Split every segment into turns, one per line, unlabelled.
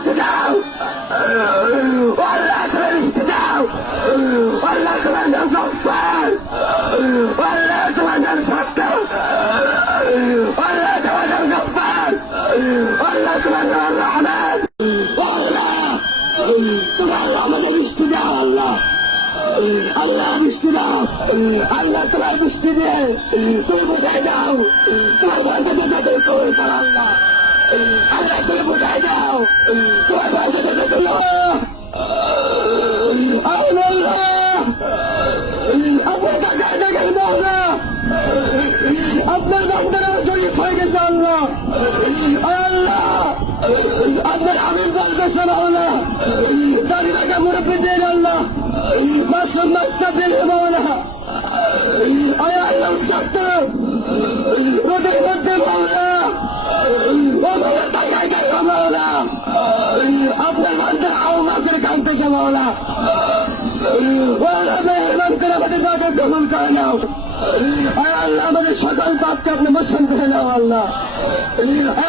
বৃষ্টি দাও আল্লাহ তোমার নাম গফার আল্লাহ তোমার নাম সত্য আল্লাহ তোমার নাম গফার আল্লাহ তোমার নাম রহমান আল্লাহ তোমার আমাদের বৃষ্টি দাও, আল্লাহ। আল্লাহ, বৃষ্টি দাও। আল্লাহ, তোমার বৃষ্টি দিয়ে তুমি বোঝাই দাও। তোমার বন্ধু বোঝাই দাও তোমার বন্ধু তাদের আপনার টাকা টাকা দাও না আপনার ডাক্তার শরীর হয়ে গেছে আল্লাহ। আল্লাহ আপনার আমির বলতেছে না দাঁড়িয়ে টাকা মুরব্বী দেন আল্লাহ মাসুম মাস্তা দিল মাওলা আহ্বাকের কানতেছে মাওলা মেহরবান করে আমাদের দাদা গ্রহণ করে নাও। আমাদের সকল পাপকে আপনি মোশন করে নাও, আল্লাহ।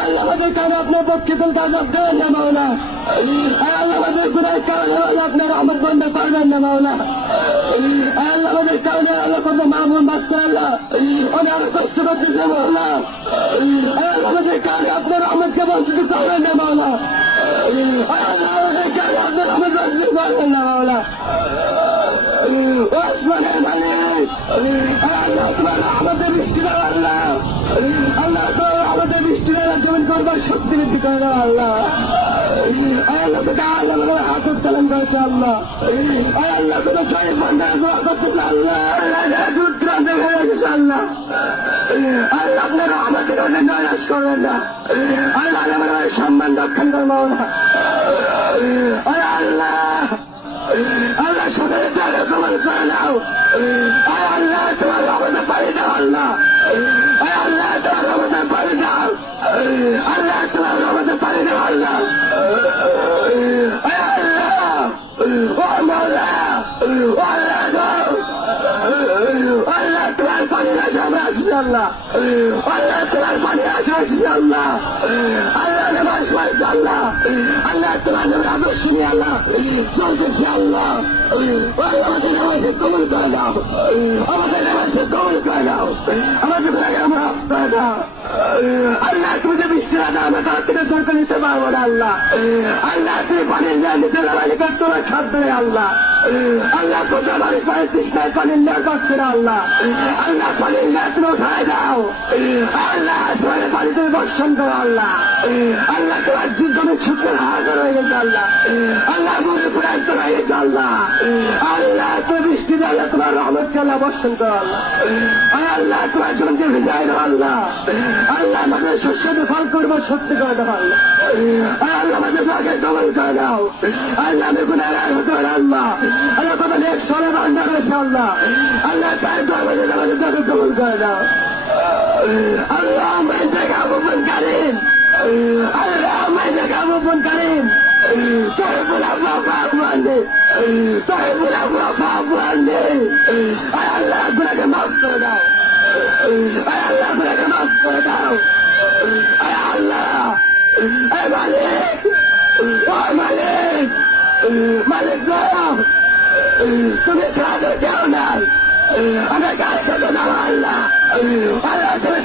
আল্লাহ, আমাদের আপনার পক্ষে কোন কাজ দেন না, মাওলা। আর গুণের কারণে আপনার রহমত বন্ধ করবেন না, মাওলা। আল্লাহ কারণে আল্লাহ কত মামুন বাঁচতে, আল্লাহ। আরও কষ্ট কারণে আপনার রহমতকে বঞ্চিত না মাওলা আর আল্লাহ আমাদের কারণে আপনার রহমত বঞ্চিত করবেন না মাওলা ওসমানের মালিক আল্লাহ আমাদের বৃষ্টি আল্লাহ আল্লাহ তো আমাদের বৃষ্টি দ্বারা জমিন তো আমাদের হাত উত্তোলন করেছে আল্লাহ আল্লাহ তুমি ছয় বন্ধের দোয়া করতেছে আল্লাহ আল্লাহ যুদ্ধ হয়ে আল্লাহ আল্লাহ আপনার আমাদের অনেক নৈরাশ করবেন না আল্লাহ আমাদের সম্মান রক্ষণ করব না আল্লাহ আল্লাহ সবাই তোমার করে নাও আল্লাহ তোমার রহমতে পারি দাও আল্লাহ আল্লাহ তোমার রহমতে পারি দাও আল্লাহ তোমার রহমতে পারি দাও আল্লাহ আল্লাহ তোমার পানি আসে আমরা আসছি আল্লাহ আল্লাহ তোমার পানি আসে নিয়ে আল্লাহ চলতেছে আল্লাহ আমাদের নামাজে কবল করে দাও আমাদের নামাজে কবল করে দাও আমাদের আমরা আল্লাহ, তুমি যে বৃষ্টি না তার নিতে পারব না আল্লাহ। আল্লাহ তুমি পানির নিয়ে নিতে নামাজি করতে না ছাড় দেবে আল্লাহ। আল্লাহ কোথাও মানুষ পানির তৃষ্ণায় পানির নেওয়ার পাচ্ছে না আল্লাহ। আল্লাহ, পানির নেওয়া তুমি উঠায় দাও। আল্লাহ আসমানে পানি তুমি বর্ষণ করো আল্লাহ। আল্লাহ, তোমার জমি শুকনো হাহাকার হয়ে গেছে আল্লাহ। আল্লাহ গরু প্রান্ত হয়ে গেছে আল্লাহ। আল্লাহ তুমি আল্লাহ বর্ষণ করো আল্লাহ। আল্লাহ তোমার জমিকে ভিজাই দাও আল্লাহ। আল্লাহ আমাদের শস্যতে ফল করব সত্যি করে দাও আল্লাহ। আল্লাহ আমাদের ভাগে কবল করে দাও। আল্লাহ আমি আল্লাহ। আল্লাহ কত নেক সরে বান্ধা রয়েছে আল্লাহ। আল্লাহ তাই তো আমাদের আমাদের কবল করে দাও। আল্লাহ করেন আল্লাহ করেন মানে আল্লাহ গুণাকে মাফ করে দাও আয় আল্লাহ গুণাকে মাফ করে দাও আয় আল্লাহ আয় মালিক ও মালিক মালিক গো তুমি সাহায্য দেও না আমার নাও আল্লাহ আল্লাহ তুমি